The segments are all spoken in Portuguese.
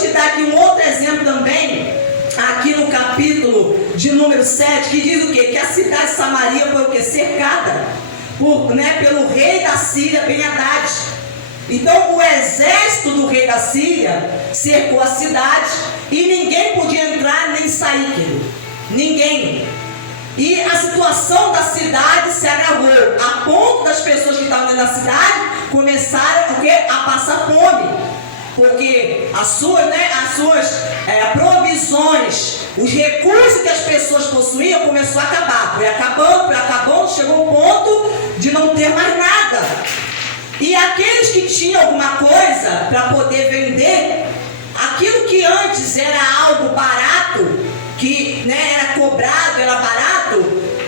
te dar aqui um outro exemplo também, aqui no capítulo de número 7, que diz o quê? Que a cidade de Samaria foi o quê? Cercada pelo rei da Síria, Ben-Hadad. Então o exército do rei da Síria cercou a cidade e ninguém podia entrar nem sair, querido. Ninguém. E a situação da cidade se agravou, a ponto das pessoas que estavam dentro da cidade começaram a passar fome. Porque as suas provisões, os recursos que as pessoas possuíam começou a acabar. Foi acabando, chegou um ponto de não ter mais nada. E aqueles que tinham alguma coisa para poder vender, aquilo que antes era algo barato, que era cobrado, era barato,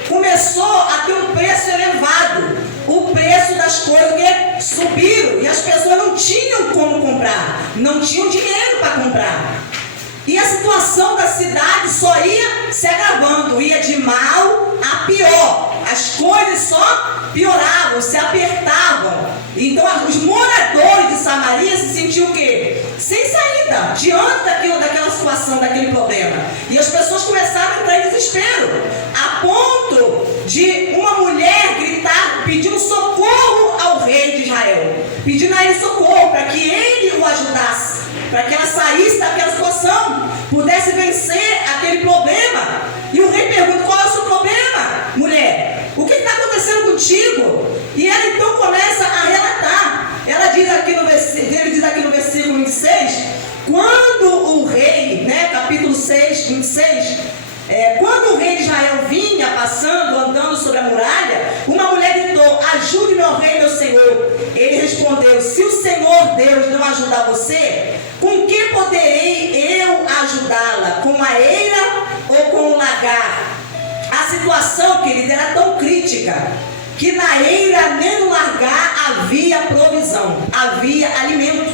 começou a ter um preço elevado. O preço das coisas que subiram e as pessoas não tinham como comprar, não tinham dinheiro para comprar. E a situação da cidade só ia se agravando, ia de mal a pior. As coisas só pioravam, se apertavam. Então os moradores de Samaria se sentiam o quê? Sem saída, diante daquela situação, daquele problema. E as pessoas começaram a entrar em desespero, a ponto de uma mulher gritar, pedindo socorro ao rei de Israel, pedindo a ele socorro, para que ele o ajudasse, para que ela saísse daquela situação, pudesse vencer aquele problema. E o rei pergunta: qual é o seu problema, mulher? O que está acontecendo contigo? E ela então começa a relatar. Ele diz aqui no versículo 26, quando o rei, capítulo 6, 26, quando o rei de Israel vinha passando, andando sobre a muralha, uma mulher gritou: ajude meu rei, meu senhor. Ele respondeu: se o Senhor Deus não ajudar você, com que poderei eu ajudá-la? Com a eira ou com o lagar? A situação, querida, era tão crítica que na eira nem no lagar havia provisão, havia alimento.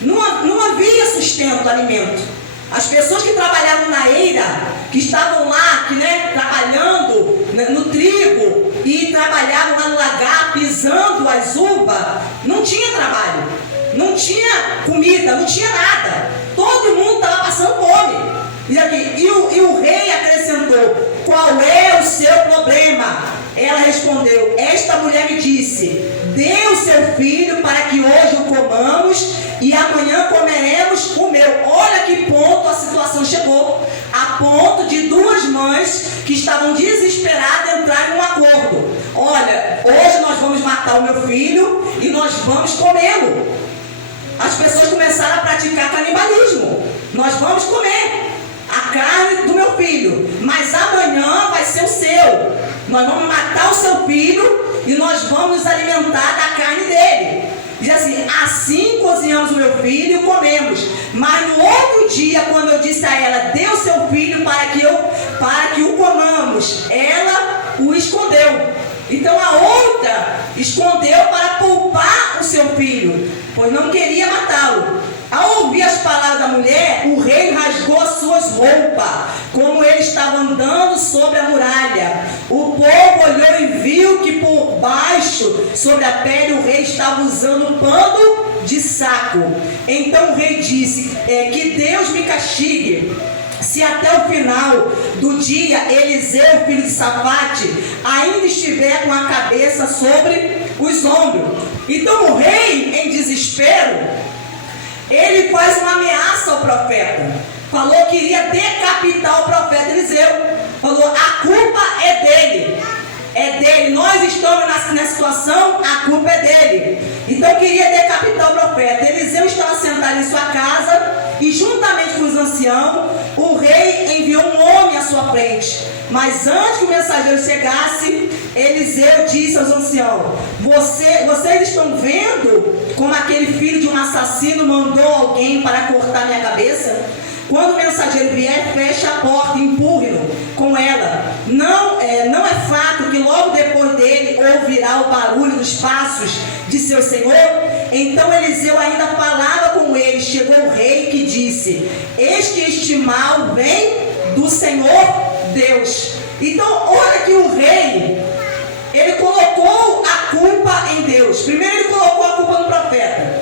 Não havia sustento, alimento. As pessoas que trabalhavam na eira, que estavam lá, trabalhando no trigo e trabalhavam lá no lagar, pisando as uvas, não tinha trabalho, não tinha comida, não tinha nada. Todo mundo estava passando fome. E o rei acrescentou: qual é o seu problema? Ela respondeu: esta mulher me disse, dê o seu filho para que hoje o comamos e amanhã comeremos o meu. Olha que ponto a situação chegou, a ponto de duas mães que estavam desesperadas entrarem num acordo. Olha, hoje nós vamos matar o meu filho e nós vamos comê-lo. As pessoas começaram a praticar canibalismo. Nós vamos comer a carne do meu filho, mas amanhã vai ser o seu. Nós vamos matar o seu filho e nós vamos nos alimentar da carne dele. Diz assim cozinhamos o meu filho e comemos. Mas no outro dia, quando eu disse a ela: dê o seu filho para que o comamos, ela o escondeu. Então a outra escondeu para poupar o seu filho, pois não queria matá-lo. Ao ouvir as palavras da mulher, o rei rasgou as suas roupas, como ele estava andando sobre a muralha. O povo olhou e viu que por baixo, sobre a pele, o rei estava usando um pano de saco. Então o rei disse: que Deus me castigue, se até o final do dia Eliseu, filho de Safate, ainda estiver com a cabeça sobre os ombros. Então o rei, em desespero, ele faz uma ameaça ao profeta. Falou que iria decapitar o profeta Eliseu. Falou: a culpa é dele. É dele. Nós estamos na situação, a culpa é dele. Então queria decapitar o profeta. Eliseu estava sentado em sua casa e juntamente com os anciãos, o rei enviou um homem à sua frente. Mas antes que o mensageiro chegasse, Eliseu disse aos anciãos: vocês estão vendo como aquele filho de um assassino mandou alguém para cortar minha cabeça? Quando o mensageiro vier, feche a porta e empurre-no com ela. Não é fato que logo depois dele ouvirá o barulho dos passos de seu senhor? Então Eliseu ainda falava com ele. Chegou o rei que disse: eis que este mal vem do Senhor Deus. Então olha que o rei, ele colocou a culpa em Deus. Primeiro ele colocou a culpa no profeta,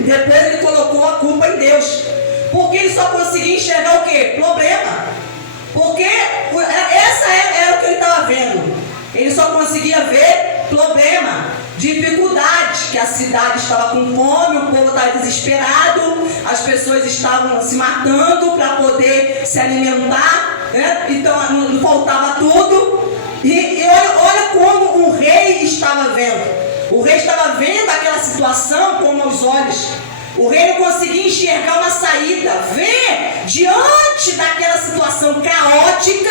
depois ele colocou a culpa em Deus. Porque ele só conseguia enxergar o quê? Problema. Porque era o que ele estava vendo. Ele só conseguia ver problema, dificuldade, que a cidade estava com fome, o povo estava desesperado, as pessoas estavam se matando para poder se alimentar, né? Então não faltava tudo. E olha como o rei estava vendo. O rei estava vendo aquela situação com maus olhos. O rei não conseguia enxergar uma saída, ver diante daquela situação caótica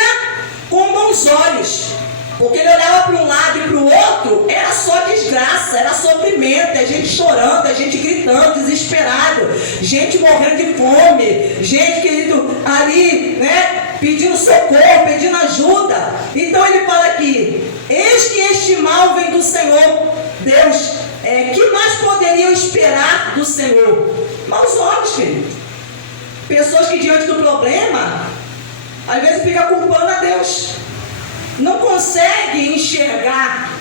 com bons olhos. Porque ele olhava para um lado e para o outro, era só desgraça, era sofrimento, é gente chorando, é gente gritando, desesperado, gente morrendo de fome, gente querido ali, né, pedindo socorro, pedindo ajuda. Então ele fala aqui: eis que este mal vem do Senhor Deus. Que mais poderiam esperar do Senhor? Maus olhos, querido. Pessoas que diante do problema, às vezes ficam culpando a Deus. Não conseguem enxergar.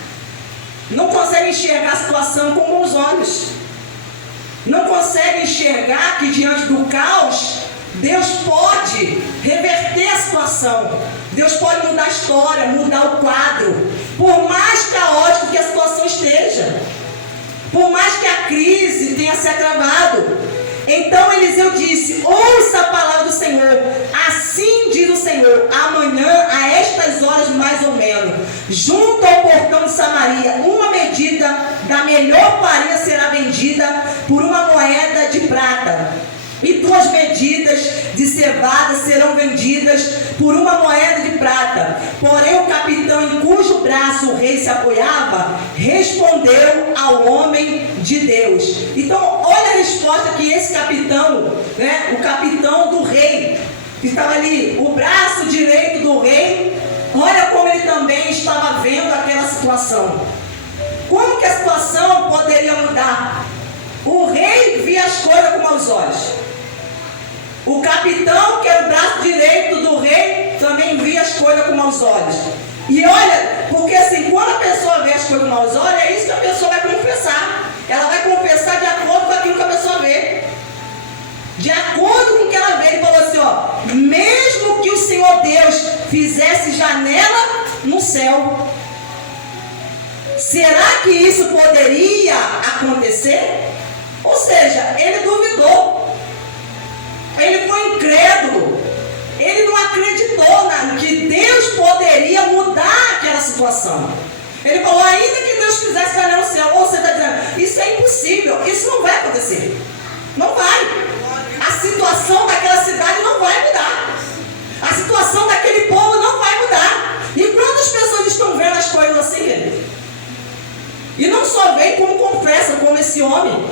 Não conseguem enxergar a situação com bons olhos. Não conseguem enxergar que diante do caos, Deus pode reverter a situação. Deus pode mudar a história, mudar o quadro. Por mais caótico que a situação esteja. Por mais que a crise tenha se agravado. Então Eliseu disse: ouça a palavra do Senhor. Assim diz o Senhor: amanhã, a estas horas mais ou menos, junto ao portão de Samaria, uma medida da melhor farinha será vendida por uma moeda de prata. E 2 medidas de cevada serão vendidas por uma moeda de prata. Porém o capitão em cujo braço o rei se apoiava, respondeu ao homem de Deus. Então olha a resposta que esse capitão, né, o capitão do rei, que estava ali, o braço direito do rei, olha como ele também estava vendo aquela situação. Como que a situação poderia mudar? O rei via as coisas com maus olhos. O capitão, que era o braço direito do rei, também via as coisas com maus olhos. E olha, porque assim, quando a pessoa vê as coisas com maus olhos, é isso que a pessoa vai confessar. Ela vai confessar de acordo com aquilo que a pessoa vê. De acordo com o que ela vê. Ele falou assim, ó: mesmo que o Senhor Deus fizesse janela no céu, será que isso poderia acontecer? Ou seja, ele duvidou. Ele foi incrédulo. Ele não acreditou que Deus poderia mudar aquela situação. Ele falou: ainda que Deus fizesse janela no céu. Ou você está dizendo: isso é impossível, isso não vai acontecer. Não vai. A situação daquela cidade não vai mudar. A situação daquele povo não vai mudar. E quantas pessoas estão vendo as coisas assim, querido? E não só vem como confessa, como esse homem.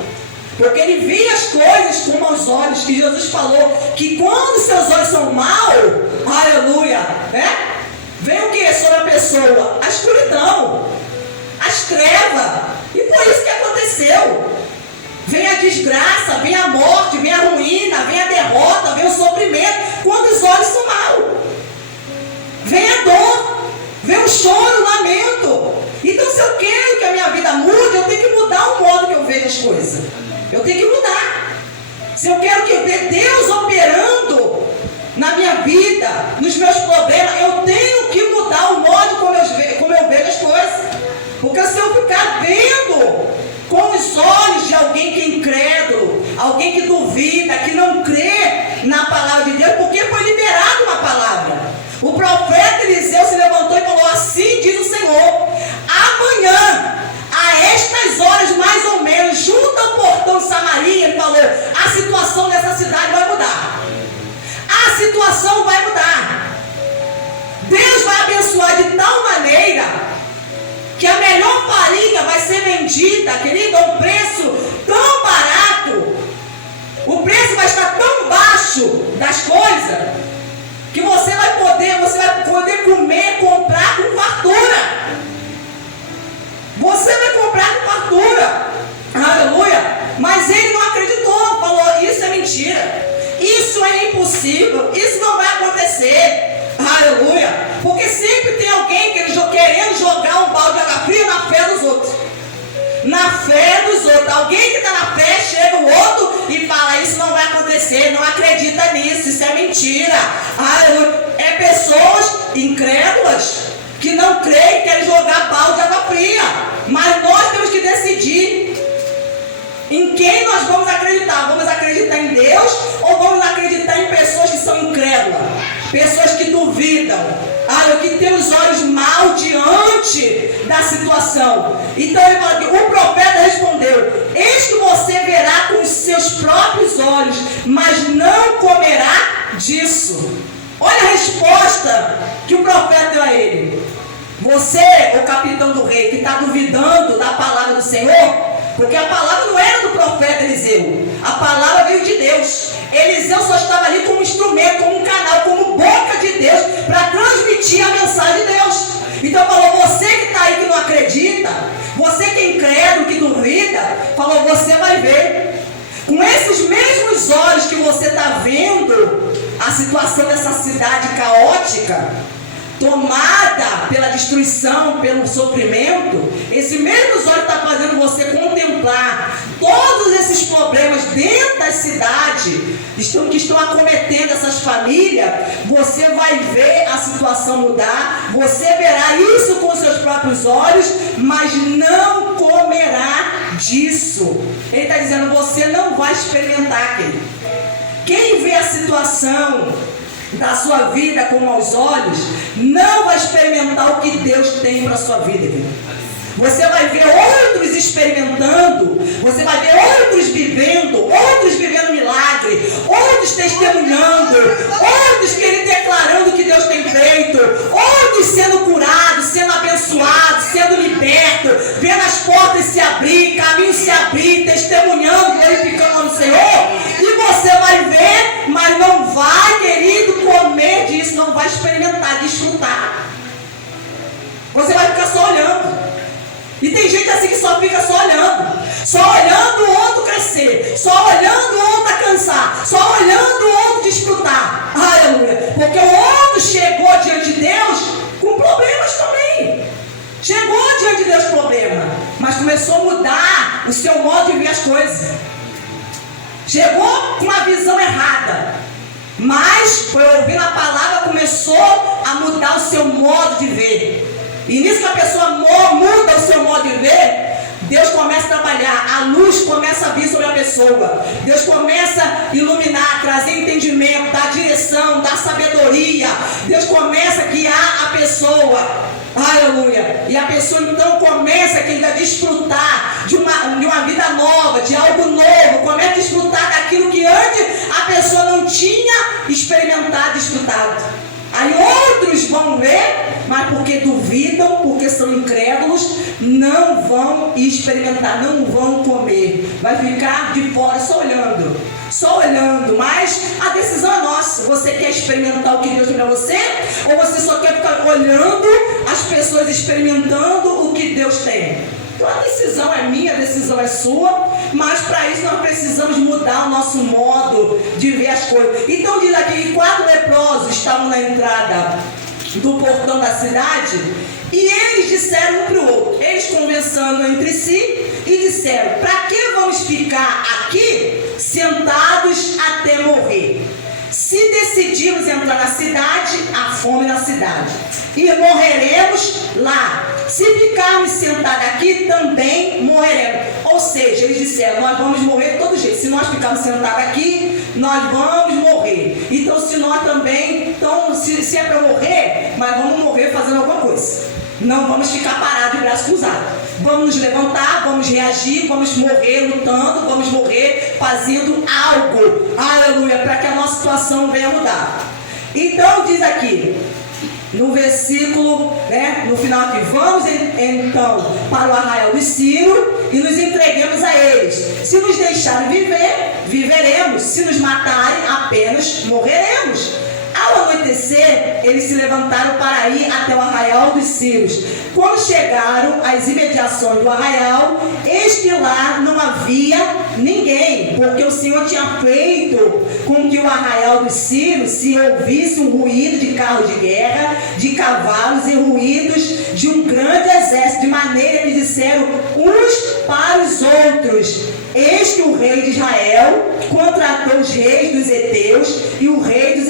Porque ele via as coisas com maus olhos, que Jesus falou que quando seus olhos são maus, aleluia, né? Vem o que sobre a pessoa? A escuridão, as trevas. E foi isso que aconteceu. Vem a desgraça, vem a morte, vem a ruína, vem a derrota, vem o sofrimento, quando os olhos são maus. Vem a dor, vem o choro, o lamento. Então, se eu quero que a minha vida mude, eu tenho que mudar o modo que eu vejo as coisas. Eu tenho que mudar. Se eu quero que ver Deus operando na minha vida, nos meus problemas, eu tenho que mudar o modo como eu vejo as coisas. Porque se eu ficar vendo com os olhos de alguém que é incrédulo, alguém que duvida, que não crê na palavra de Deus, porque foi liberada uma palavra. O profeta Eliseu se levantou e falou: assim diz o Senhor, amanhã, a estas horas mais ou menos, junto ao portão de Samaria, ele falou: a situação dessa cidade vai mudar. A situação vai mudar. Deus vai abençoar de tal maneira que a melhor farinha vai ser vendida, querido, a um preço tão barato. O preço vai estar tão baixo das coisas que você vai poder comer, comprar com fartura. Você vai comprar com fartura. Aleluia. Mas ele não acreditou. Falou: isso é mentira. Isso é impossível. Isso não vai acontecer. Aleluia. Porque sempre tem alguém querendo jogar um balde de água fria na fé dos outros. Na fé dos outros. Alguém que está na fé, chega o outro e fala: isso não vai acontecer. Não acredita. é mentira. É pessoas incrédulas que não creem, querem jogar balde de água fria. Mas nós temos que decidir em quem nós vamos acreditar. Vamos acreditar em Deus ou vamos acreditar em pessoas que são incrédulas? Pessoas que duvidam, que têm os olhos mal diante da situação. Então ele fala que o profeta respondeu: eis que você verá com os seus próprios olhos, mas não comerá disso. Olha a resposta que o profeta deu a ele. Você, o capitão do rei, que está duvidando da palavra do Senhor, porque a palavra não era do profeta Eliseu, a palavra veio de Deus. Eliseu só estava ali como instrumento, como um canal, como boca de Deus, para transmitir a mensagem de Deus. Então falou: você que está aí que não acredita, você que é incrédulo, que duvida, falou: você vai ver. Com esses mesmos olhos que você está vendo a situação dessa cidade caótica, tomada pela destruição, pelo sofrimento, esse mesmo olho está fazendo você contemplar todos esses problemas dentro da cidade que estão acometendo essas famílias. Você vai ver a situação mudar, você verá isso com seus próprios olhos, mas não comerá disso. Ele está dizendo: você não vai experimentar, querido. Quem vê a situação da sua vida com maus olhos não vai experimentar o que Deus tem para a sua vida, querido. Você vai ver outros experimentando, você vai ver outros vivendo milagre, outros testemunhando, outros declarando o que Deus tem feito, outros sendo curados, sendo abençoados, sendo libertos, vendo as portas se abrir, caminhos se abrir, testemunhando, glorificando o nome do Senhor. E você vai ver, mas não vai, querido, comer disso, não vai experimentar, desfrutar. Você vai ficar só olhando. E tem gente assim que só fica só olhando o outro crescer, só olhando o outro alcançar, só olhando o outro desfrutar. Aleluia! Porque o outro chegou diante de Deus com problemas também. Chegou diante de Deus com problema, mas começou a mudar o seu modo de ver as coisas. Chegou com uma visão errada, mas foi ouvindo a palavra, começou a mudar o seu modo de ver. E nisso que a pessoa muda o seu modo de ver, Deus começa a trabalhar, a luz começa a vir sobre a pessoa, Deus começa a iluminar, trazer entendimento, dar direção, dar sabedoria, Deus começa a guiar a pessoa, aleluia, e a pessoa então começa a desfrutar de uma vida nova, de algo novo, começa a desfrutar daquilo que antes a pessoa não tinha experimentado, desfrutado. Aí outros vão ver, mas porque duvidam, porque são incrédulos, não vão experimentar, não vão comer. Vai ficar de fora só olhando. Mas a decisão é nossa. Você quer experimentar o que Deus tem para você? Ou você só quer ficar olhando as pessoas experimentando o que Deus tem? Então a decisão é minha, a decisão é sua, mas para isso nós precisamos mudar o nosso modo de ver as coisas. Então diz aqui que 4 leprosos estavam na entrada do portão da cidade, e eles disseram um para o outro, eles conversando entre si, e disseram: para que vamos ficar aqui sentados até morrer? Se decidirmos entrar na cidade, há fome na cidade, e morreremos lá. Se ficarmos sentados aqui, também morreremos. Ou seja, eles disseram: nós vamos morrer de todo jeito. Se nós ficarmos sentados aqui, nós vamos morrer. Então, se nós também, então, se é para morrer, mas vamos morrer fazendo alguma coisa. Não vamos ficar parados de braços cruzados. Vamos nos levantar, vamos reagir, vamos morrer lutando, vamos morrer fazendo algo. Aleluia, para que a nossa situação venha mudar. Então diz aqui, no versículo, no final aqui: vamos então para o arraial dos Sírios e nos entreguemos a eles. Se nos deixarem viver, viveremos. Se nos matarem, apenas morreremos. Ao anoitecer, eles se levantaram para ir até o arraial dos Sírios. Quando chegaram às imediações do arraial, eis que lá não havia ninguém, porque o Senhor tinha feito com que o arraial dos Sírios se ouvisse um ruído de carros de guerra, de cavalos e ruídos de um grande exército, de maneira que disseram uns para os outros: eis que o rei de Israel contratou os reis dos heteus e o rei dos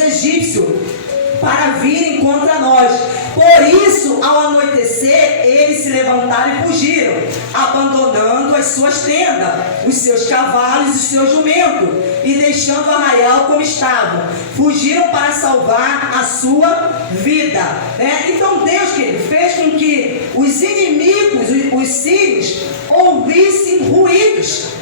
para virem contra nós. Por isso, ao anoitecer, eles se levantaram e fugiram, abandonando as suas tendas, os seus cavalos e os seus jumentos, e deixando o arraial como estavam. Fugiram para salvar a sua vida. Então Deus, querido, fez com que os inimigos, os sírios, ouvissem ruídos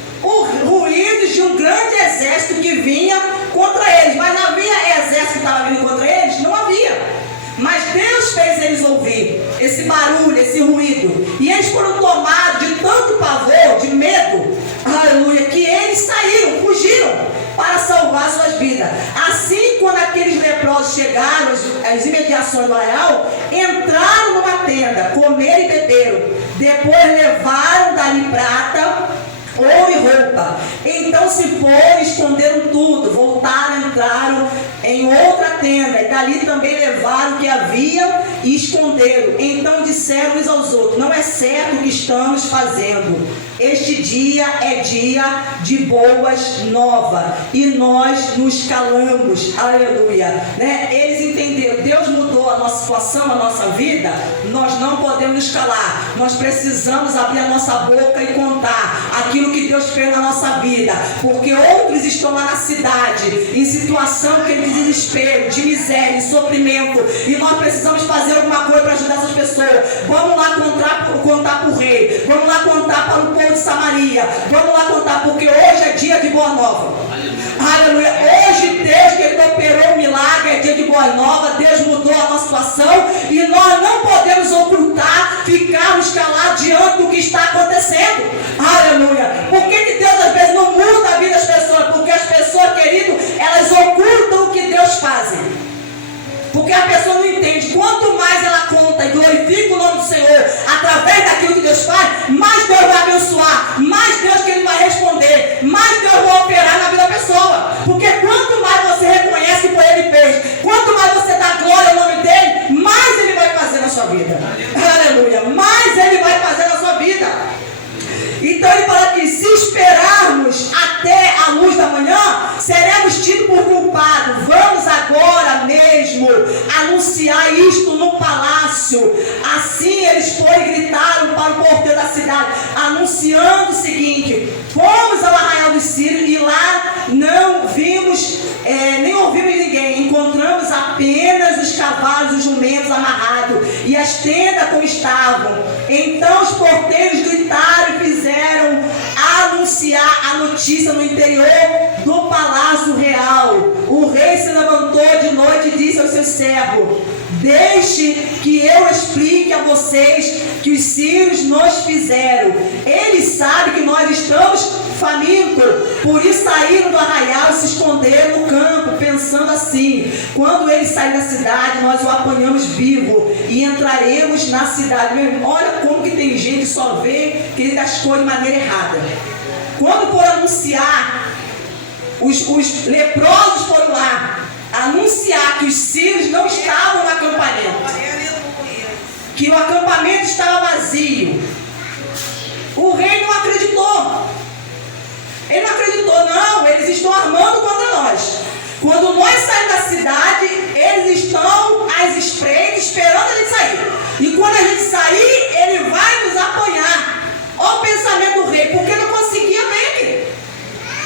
de um grande exército que vinha contra eles. Mas não havia exército que estava vindo contra eles? Não havia. Mas Deus fez eles ouvir esse barulho, esse ruído. E eles foram tomados de tanto pavor, de medo, aleluia, que eles saíram, fugiram para salvar suas vidas. Assim, quando aqueles leprosos chegaram às imediações do arraial, entraram numa tenda, comeram e beberam. Depois levaram dali prata, ouro e roupa. Então se foram, esconderam tudo, voltaram, entraram em outra tenda, e dali também levaram o que havia e esconderam. Então disseram uns aos outros: não é certo o que estamos fazendo. Este dia é dia de boas novas, e nós nos calamos. Aleluia. Eles entenderam, Deus mudou a nossa situação, a nossa vida. Nós não podemos nos calar. Nós precisamos abrir a nossa boca e contar aquilo que Deus fez na nossa vida, porque outros estão lá na cidade em situação de desespero, de miséria, de sofrimento, e nós precisamos fazer alguma coisa para ajudar essas pessoas. Vamos lá contar para o rei, vamos lá contar para o povo de Samaria, vamos lá contar, porque hoje é dia de boa nova. Aleluia. Hoje Deus, que Ele operou um milagre, é dia de boa nova. Deus mudou a nossa situação, e nós não podemos ocultar, ficarmos calados diante do que está acontecendo. Aleluia. Por que Deus às vezes não muda a vida das pessoas? Porque as pessoas, querido, elas ocultam o que Deus faz. Porque a pessoa não entende. Quanto mais ela conta e glorifica o nome do Senhor através daquilo que Deus faz, mais Deus vai abençoar, mais Deus que Ele vai responder, mais Deus vai operar na vida da pessoa. Porque quanto mais você reconhece que foi Ele fez, quanto mais você dá glória ao nome dEle, mais Ele vai fazer na sua vida. Aleluia. Mais Ele vai fazer na sua vida. Então Ele fala que se esperarmos até a luz da manhã, seremos tidos por culpados. Vamos agora mesmo anunciar isto no palácio. Assim eles foram e gritaram para o porteiro da cidade, anunciando o seguinte: fomos ao arraial dos sírios e lá não vimos, nem ouvimos ninguém. Encontramos apenas os cavalos, os jumentos amarrados e as tendas como estavam. Então os porteiros gritaram e fizeram anunciar a notícia no interior do palácio real. O rei se levantou de noite e disse aos seus servos: deixe que eu explique a vocês que os sírios nos fizeram. Eles sabem que nós estamos famintos, por isso saíram do arraial e se esconderam no campo, pensando assim: quando ele sair da cidade, nós o apanhamos vivo e entraremos na cidade. Meu irmão, olha como que tem gente que só vê que ele as coisas de maneira errada. Quando for anunciar, os leprosos foram lá anunciar que os sírios não estavam no acampamento, que o acampamento estava vazio. O rei não acreditou. Ele não acreditou, não, eles estão armando contra nós. Quando nós saímos da cidade, eles estão às espreita, esperando a gente sair. E quando a gente sair, ele vai nos apanhar. Olha o pensamento do rei, porque não conseguia ver,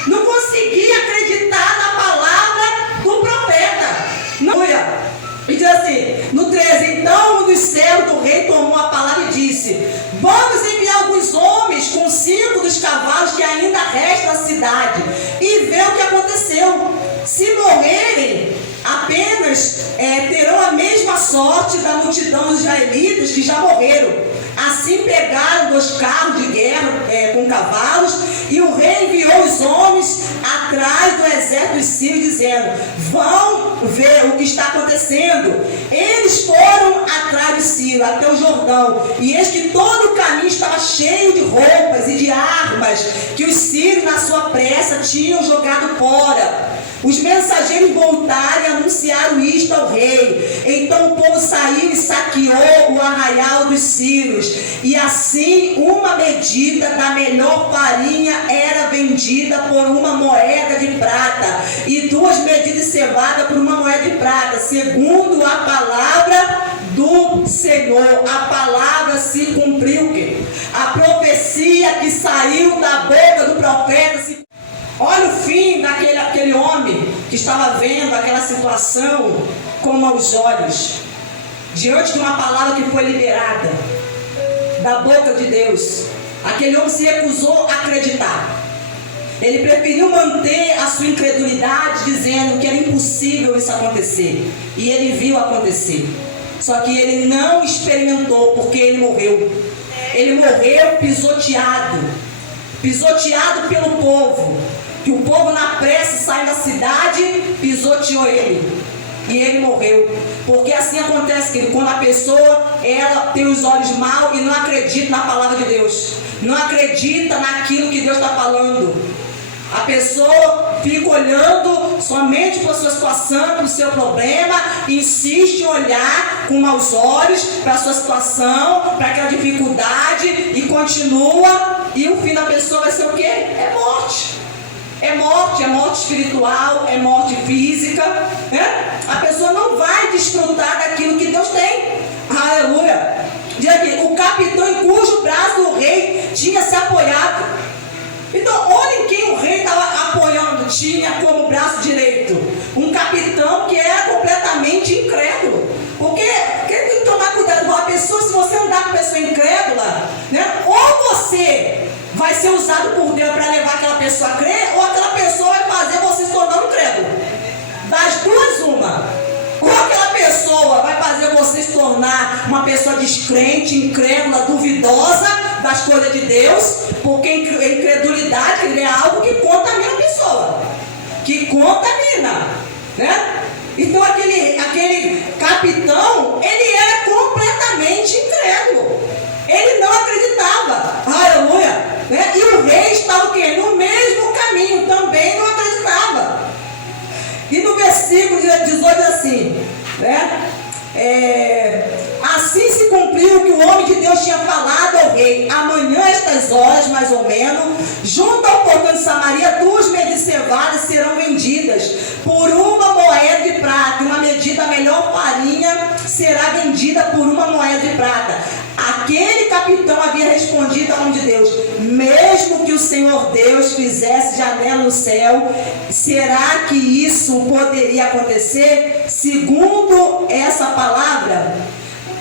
não conseguia acreditar na palavra do profeta. Não ia. E diz assim, no 13: então um dos servos do rei tomou a palavra e disse: vamos enviar alguns homens com 5 dos cavalos que ainda restam na cidade e ver o que aconteceu. Se morrerem, apenas terão a mesma sorte da multidão dos israelitas que já morreram. Assim pegaram 2 carros de guerra com cavalos, e o rei enviou os homens atrás do exército dos sírios, dizendo: vão ver o que está acontecendo. Eles foram atrás dos sírios até o Jordão, e eis que todo o caminho estava cheio de roupas e de armas que os sírios, na sua pressa, tinham jogado fora. Os mensageiros voltaram e anunciaram isto ao rei. Então o povo saiu e saqueou o arraial dos sírios, e assim uma medida da melhor farinha era vendida por uma moeda de prata, e 2 medidas de cevada por uma moeda de prata, segundo a palavra do Senhor. A palavra se cumpriu. A profecia que saiu da boca do profeta se... Olha o fim daquele homem que estava vendo aquela situação com maus olhos, diante de uma palavra que foi liberada da boca de Deus. Aquele homem se recusou a acreditar. Ele preferiu manter a sua incredulidade, dizendo que era impossível isso acontecer. E ele viu acontecer. Só que ele não experimentou, porque ele morreu. Ele morreu pisoteado pelo povo. Que o povo na pressa saiu da cidade, pisoteou ele. E ele morreu. Porque assim acontece, querido, quando a pessoa, ela tem os olhos maus e não acredita na palavra de Deus. Não acredita naquilo que Deus está falando. A pessoa fica olhando somente para a sua situação, para o seu problema, insiste em olhar com maus olhos para a sua situação, para aquela dificuldade, e continua, e o fim da pessoa vai ser o quê? É morte. É morte espiritual, é morte física, né? A pessoa não vai desfrutar daquilo que Deus tem. Aleluia! Diz aqui, o capitão em cujo braço o rei tinha se apoiado. Então, olhem quem o rei estava apoiando, tinha como braço direito. Um capitão que era completamente incrédulo. Porque tem que tomar cuidado com a pessoa. Se você andar com pessoa incrédula, né? Ou você vai ser usado por Deus para levar aquela pessoa a crer, ou aquela pessoa vai fazer você se tornar um incrédulo. Das duas, uma. Ou aquela pessoa vai fazer você se tornar uma pessoa descrente, incrédula, duvidosa das coisas de Deus, porque incredulidade é algo que contamina a pessoa. Que contamina, né? Então aquele capitão, ele era completamente incrédulo. Ele não acreditava. Aleluia. Né? E o rei estava o quê? No mesmo caminho, também não acreditava. E no versículo 18 assim, né? Assim se cumpriu o que o homem de Deus tinha falado ao rei. Amanhã, estas horas, mais ou menos, junto ao portão de Samaria, 2 medidas de cevada serão vendidas por uma moeda de prata. Uma medida melhor farinha será vendida por uma moeda de prata. Aquele capitão havia respondido ao homem de Deus: mesmo que o Senhor Deus fizesse janela no céu, será que isso poderia acontecer? Segundo essa palavra,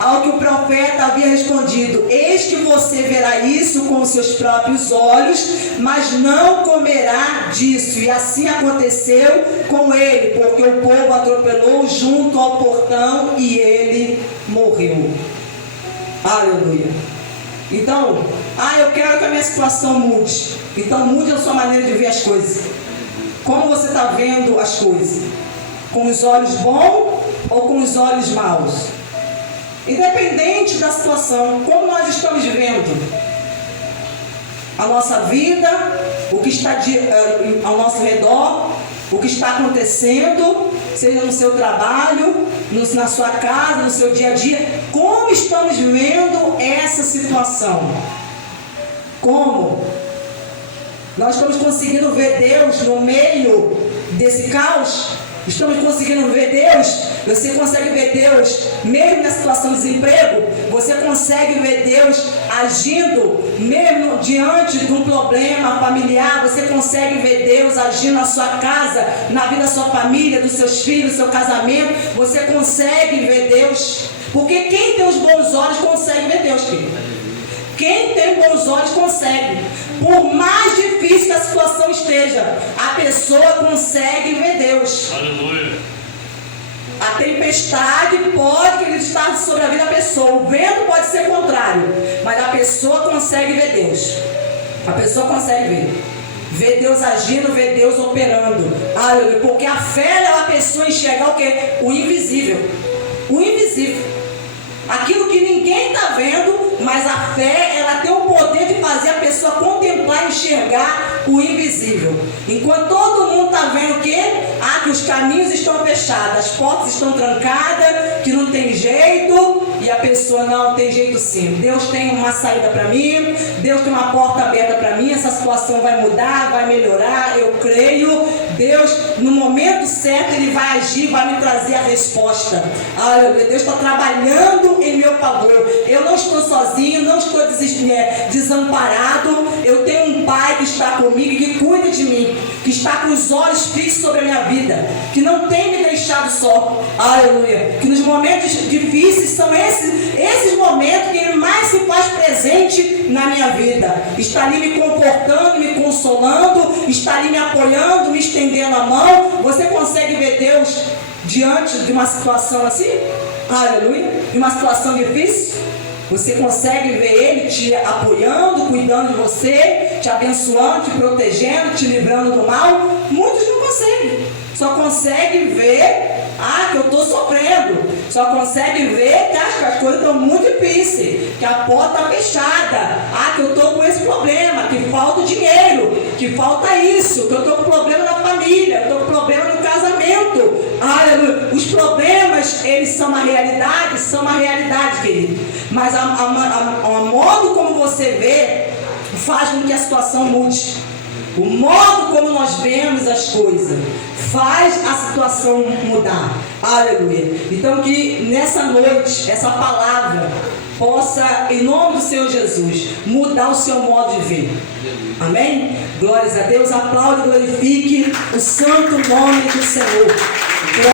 ao que o profeta havia respondido: eis que você verá isso com os seus próprios olhos, mas não comerá disso. E assim aconteceu com ele, porque o povo atropelou junto ao portão e ele morreu. Aleluia. Então, eu quero que a minha situação mude. Então mude a sua maneira de ver as coisas. Como você está vendo as coisas? Com os olhos bons ou com os olhos maus? Independente da situação, como nós estamos vivendo a nossa vida, o que está ao nosso redor, o que está acontecendo, seja no seu trabalho, na sua casa, no seu dia a dia, como estamos vivendo essa situação? Como? Nós estamos conseguindo ver Deus no meio desse caos? Estamos conseguindo ver Deus? Você consegue ver Deus mesmo na situação de desemprego? Você consegue ver Deus agindo mesmo diante de um problema familiar? Você consegue ver Deus agindo na sua casa, na vida da sua família, dos seus filhos, do seu casamento? Você consegue ver Deus? Porque quem tem os bons olhos consegue ver Deus, querido. Quem tem bons olhos consegue. Por mais difícil que a situação esteja, a pessoa consegue ver Deus. Aleluia. A tempestade pode estar sobre a vida da pessoa. O vento pode ser contrário, mas a pessoa consegue ver Deus. A pessoa consegue ver. Ver Deus agindo, ver Deus operando. Aleluia. Porque a fé leva a pessoa a enxergar o quê? O invisível. O invisível. Aquilo que ninguém está vendo, mas a fé, ela tem o poder de fazer a pessoa contemplar e enxergar o invisível. Enquanto todo mundo está vendo o quê? que os caminhos estão fechados, as portas estão trancadas, que não tem jeito, e a pessoa não tem jeito sim. Deus tem uma saída para mim, Deus tem uma porta aberta para mim, essa situação vai mudar, vai melhorar, eu creio. Deus, no momento certo, Ele vai agir, vai me trazer a resposta. Aleluia. Deus está trabalhando em meu favor. Eu não estou sozinho, não estou desamparado. Eu tenho um Pai que está comigo, que cuida de mim, que está com os olhos fixos sobre a minha vida, que não tem me deixado só. Aleluia. Que nos momentos difíceis são esses momentos que Ele mais se faz presente na minha vida. Está ali me confortando, me consolando, está ali me apoiando, me estendendo a mão. Você consegue ver Deus diante de uma situação assim? Aleluia. De uma situação difícil? Você consegue ver Ele te apoiando, cuidando de você, te abençoando, te protegendo, te livrando do mal? Muitos não conseguem. Só conseguem ver que eu estou sofrendo. Só consegue ver que as coisas estão muito difíceis, que a porta está fechada, que eu estou com esse problema, que falta dinheiro, que falta isso, que eu estou com problema na família, que eu estou com problema no casamento. Aleluia. Os problemas, eles são uma realidade, querido. Mas o modo como você vê faz com que a situação mude. O modo como nós vemos as coisas faz a situação mudar. Aleluia. Então que nessa noite, essa palavra possa, em nome do Senhor Jesus, mudar o seu modo de ver. Amém? Glórias a Deus. Aplaude e glorifique o santo nome do Senhor.